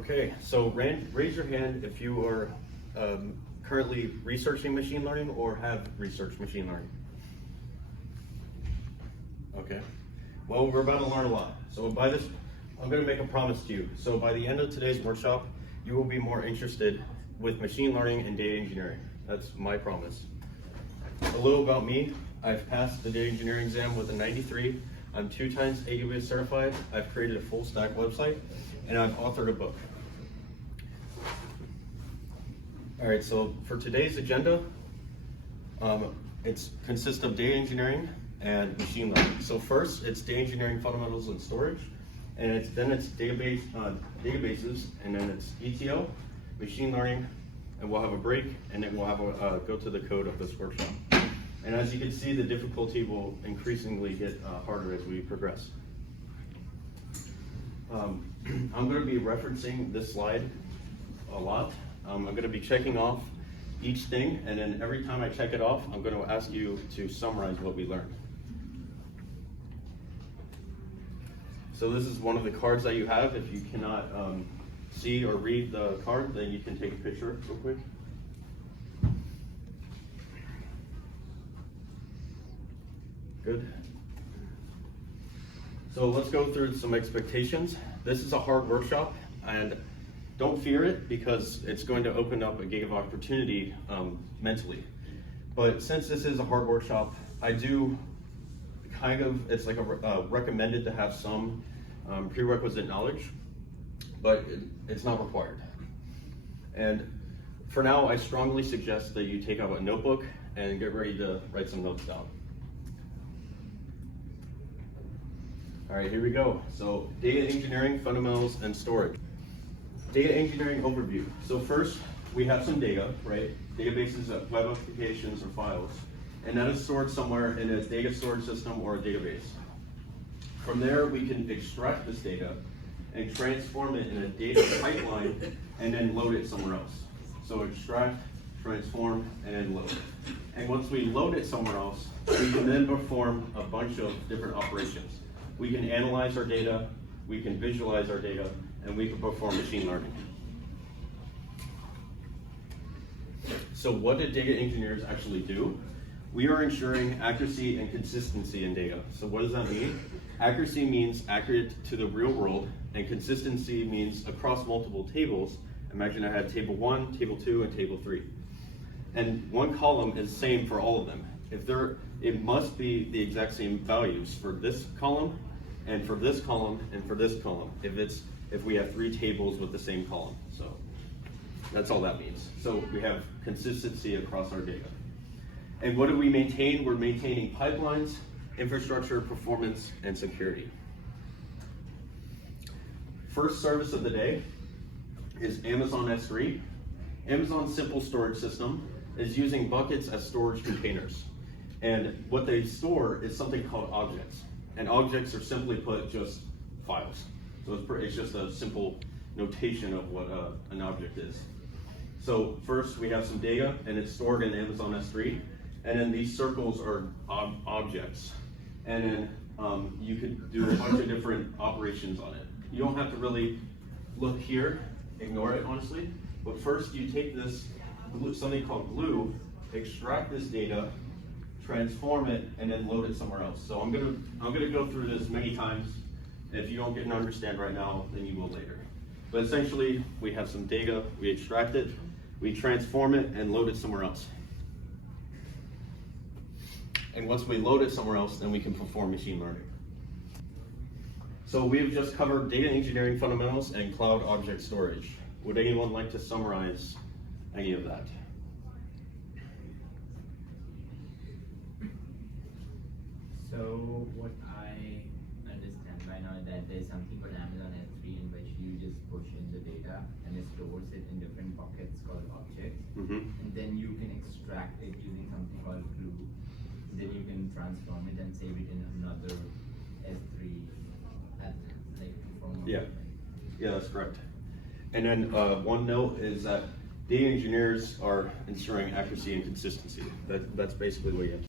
Okay, so raise your hand if you are currently researching machine learning or have researched machine learning. Okay, well, we're about to learn a lot. So by this, I'm going to make a promise to you. So by the end of today's workshop, you will be more interested with machine learning and data engineering. That's my promise. A little about me. I've passed the data engineering exam with a 93. I'm 2 times AWS certified. I've created a full stack website, and I've authored a book. All right, so for today's agenda, it consists of data engineering and machine learning. So first, it's data engineering fundamentals and storage, and then it's databases, and then it's ETL, machine learning, and we'll have a break, and then we'll have a go to the code of this workshop. And as you can see, the difficulty will increasingly get harder as we progress. I'm going to be referencing this slide a lot. I'm going to be checking off each thing, and then every time I check it off, I'm going to ask you to summarize what we learned. So this is one of the cards that you have. If you cannot see or read the card, then you can take a picture real quick. Good. So let's go through some expectations. This is a hard workshop, and don't fear it because it's going to open up a gate of opportunity mentally. But since this is a hard workshop, I do it's like recommended to have some prerequisite knowledge, but it's not required. And for now, I strongly suggest that you take out a notebook and get ready to write some notes down. All right, here we go. So data engineering, fundamentals, and storage. Data engineering overview. So first, we have some data, right? Databases of web applications or files. And that is stored somewhere in a data storage system or a database. From there, we can extract this data and transform it in a data pipeline and then load it somewhere else. So extract, transform, and then load. And once we load it somewhere else, we can then perform a bunch of different operations. We can analyze our data, we can visualize our data, and we can perform machine learning. So what do data engineers actually do? We are ensuring accuracy and consistency in data. So what does that mean? Accuracy means accurate to the real world, and consistency means across multiple tables. Imagine I had table 1, table 2, and table 3. And one column is the same for all of them. It must be the exact same values for this column, and for this column, and for this column, if we have 3 tables with the same column. So that's all that means. So we have consistency across our data. And what do we maintain? We're maintaining pipelines, infrastructure, performance, and security. First service of the day is Amazon S3. Amazon's simple storage system is using buckets as storage containers. And what they store is something called objects. And objects are simply put just files. So it's just a simple notation of what an object is. So first we have some data, and it's stored in Amazon S3. And then these circles are objects. And then you could do a bunch of different operations on it. You don't have to really look here, ignore it honestly. But first you take this glue, something called glue, extract this data, transform it, and then load it somewhere else. So I'm gonna go through this many times. If you don't get and understand right now, then you will later. But essentially, we have some data, we extract it, we transform it, and load it somewhere else. And once we load it somewhere else, then we can perform machine learning. So we've just covered data engineering fundamentals and cloud object storage. Would anyone like to summarize any of that? So what I understand by now is that there's something called Amazon S3 in which you just push in the data and it stores it in different buckets called objects. And then you can extract it using something called glue. Then you can transform it and save it in another S3 form. Yeah, that's correct. And then one note is that data engineers are ensuring accuracy and consistency. That's basically what you have to do.